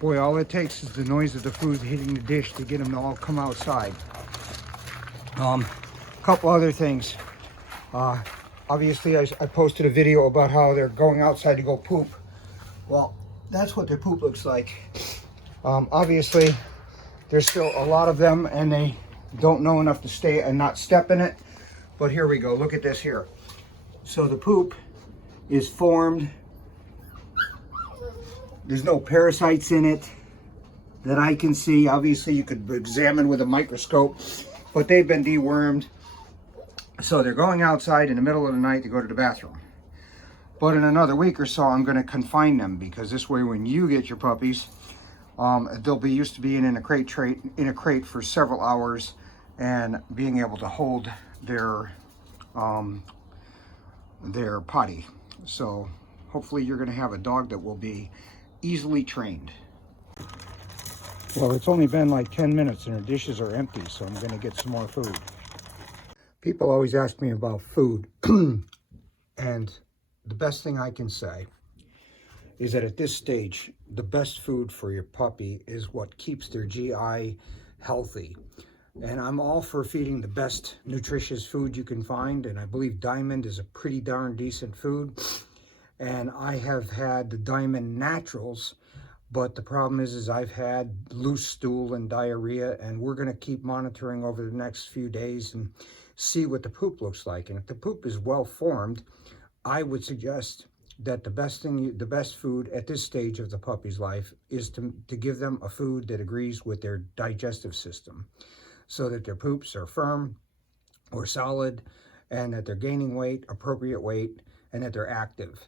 Boy, all it takes is the noise of the food hitting the dish to get them to all come outside. Couple other things. Obviously, I posted a video about how they're going outside to go poop. Well, that's what their poop looks like. Obviously, there's still a lot of them, and they don't know enough to stay and not step in it. But here we go. Look at this here. So the poop is formed. There's no parasites in it that I can see. Obviously, you could examine with a microscope, but they've been dewormed. So they're going outside in the middle of the night to go to the bathroom. But in another week or so, I'm going to confine them, because this way, when you get your puppies, they'll be used to being in a crate for several hours and being able to hold their potty. So hopefully, you're going to have a dog that will be easily trained. Well, it's only been like 10 minutes and the dishes are empty, so I'm going to get some more food. People always ask me about food, and the best thing I can say is that at this stage, the best food for your puppy is what keeps their GI healthy. And I'm all for feeding the best nutritious food you can find, and I believe Diamond is a pretty darn decent food. And I have had the Diamond Naturals, but the problem is I've had loose stool and diarrhea, and we're going to keep monitoring over the next few days and see what the poop looks like. And if the poop is well formed, I would suggest that the best food at this stage of the puppy's life is to give them a food that agrees with their digestive system, so that their poops are firm or solid, and that they're gaining weight, appropriate weight, and that they're active.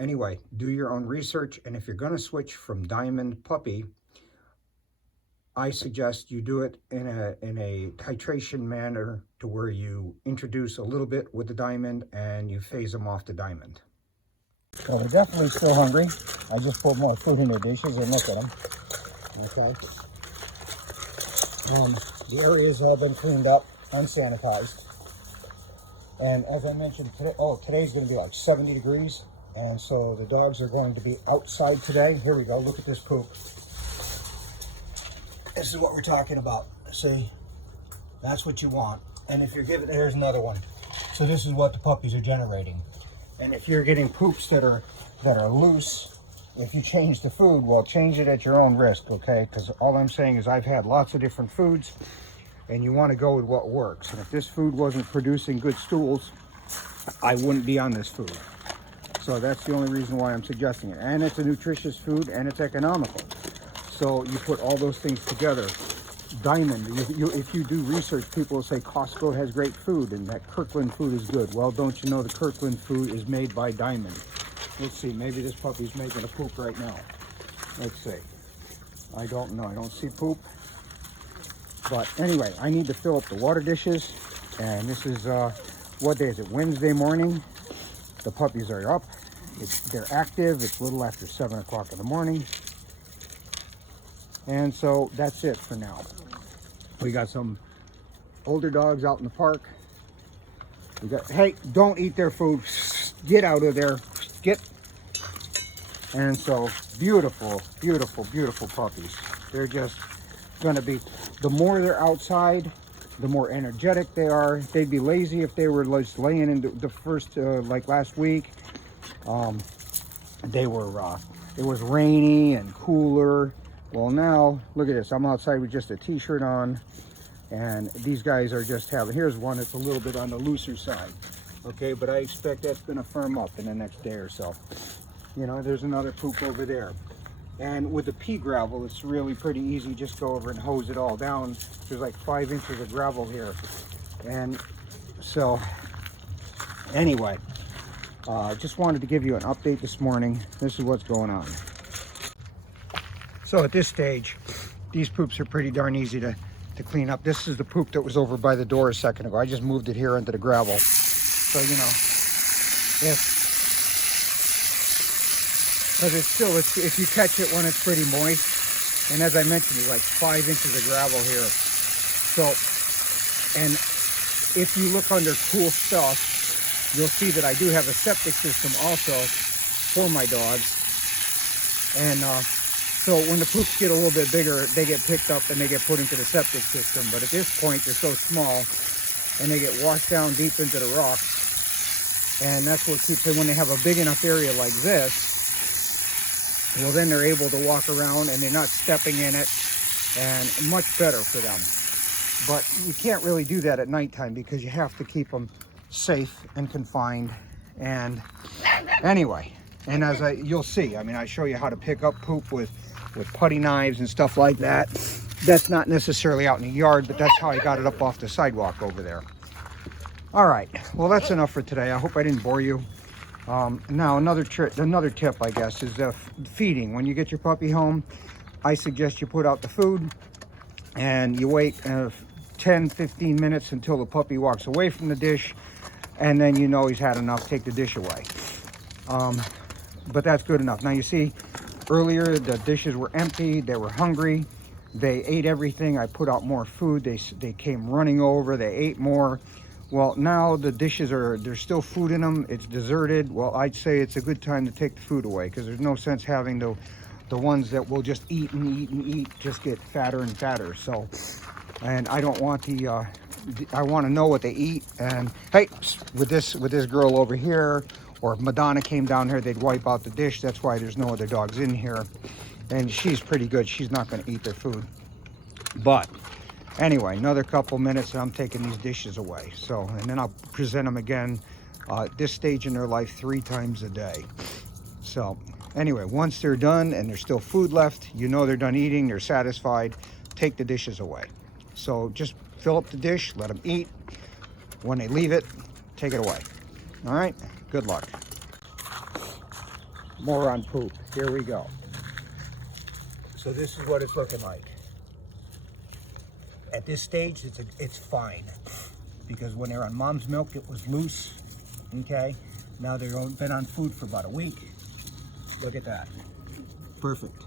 Anyway, do your own research, and if you're going to switch from Diamond Puppy, I suggest you do it in a titration manner, to where you introduce a little bit with the Diamond and you phase them off to Diamond. So they're definitely still hungry. I just put more food in their dishes and look at them. Okay. The area's all been cleaned up, unsanitized. And as I mentioned today, today's going to be like 70 degrees. And so the dogs are going to be outside today. Here we go. Look at this poop. This is what we're talking about. See, that's what you want. And if you're giving, here's another one. So this is what the puppies are generating. And if you're getting poops that are loose, if you change the food, well, change it at your own risk, okay? Because all I'm saying is I've had lots of different foods, and you want to go with what works. And if this food wasn't producing good stools, I wouldn't be on this food. So that's the only reason why I'm suggesting it. And it's a nutritious food, and it's economical. So you put all those things together. Diamond, if you do research, people will say Costco has great food and that Kirkland food is good. Well, don't you know the Kirkland food is made by Diamond? Let's see, maybe this puppy's making a poop right now. Let's see. I don't know, I don't see poop. But anyway, I need to fill up the water dishes. And this is, what day is it? Wednesday morning. The puppies are up. They're active. It's a little after 7 o'clock in the morning. And so that's it for now. We got some older dogs out in the park. We got, hey, don't eat their food. Get out of there. Get. And so beautiful, beautiful, beautiful puppies. They're just going to be, the more they're outside, the more energetic they are. They'd be lazy if they were just laying in the first, like last week. It was rainy and cooler. Well, now, look at this. I'm outside with just a t-shirt on, and these guys are just having, here's one that's a little bit on the looser side. Okay, but I expect that's going to firm up in the next day or so. You know, there's another poop over there. And with the pea gravel, it's really pretty easy. Just go over and hose it all down. There's like 5 inches of gravel here. And so, anyway, just wanted to give you an update this morning. This is what's going on. So at this stage, these poops are pretty darn easy to clean up. This is the poop that was over by the door a second ago. I just moved it here into the gravel. So, you know, because it's still, if you catch it when it's pretty moist, and as I mentioned, there's like 5 inches of gravel here. So, and if you look under cool stuff, you'll see that I do have a septic system also for my dogs. And So when the poops get a little bit bigger, they get picked up and they get put into the septic system. But at this point, they're so small and they get washed down deep into the rocks. And that's what keeps them, when they have a big enough area like this, well, then they're able to walk around and they're not stepping in it, and much better for them. But you can't really do that at nighttime because you have to keep them safe and confined. And anyway, and as you'll see, I mean, I show you how to pick up poop with putty knives and stuff like that. That's not necessarily out in the yard, but that's how I got it up off the sidewalk over there. All right, well, that's enough for today. I hope I didn't bore you. Now another tip, I guess, is feeding. When you get your puppy home, I suggest you put out the food and you wait 10-15 minutes until the puppy walks away from the dish, and then you know he's had enough. Take the dish away. But that's good enough. Now you see, earlier the dishes were empty, they were hungry, they ate everything. I put out more food, they came running over, they ate more. Well, now the dishes there's still food in them, it's deserted. Well, I'd say it's a good time to take the food away, because there's no sense having the ones that will just eat and eat and eat just get fatter and fatter. So, and I don't want I want to know what they eat. And hey, with this girl over here, or if Madonna came down here, they'd wipe out the dish. That's why there's no other dogs in here. And she's pretty good. She's not going to eat their food. But anyway, another couple minutes and I'm taking these dishes away. So, and then I'll present them again at this stage in their life 3 times a day. So anyway, once they're done and there's still food left, you know they're done eating, they're satisfied, take the dishes away. So just fill up the dish, let them eat. When they leave it, take it away. All right, good luck. More on poop. Here we go. So this is what it's looking like. At this stage, it's fine, because when they're on mom's milk, it was loose. Okay, now they've been on food for about a week. Look at that. Perfect.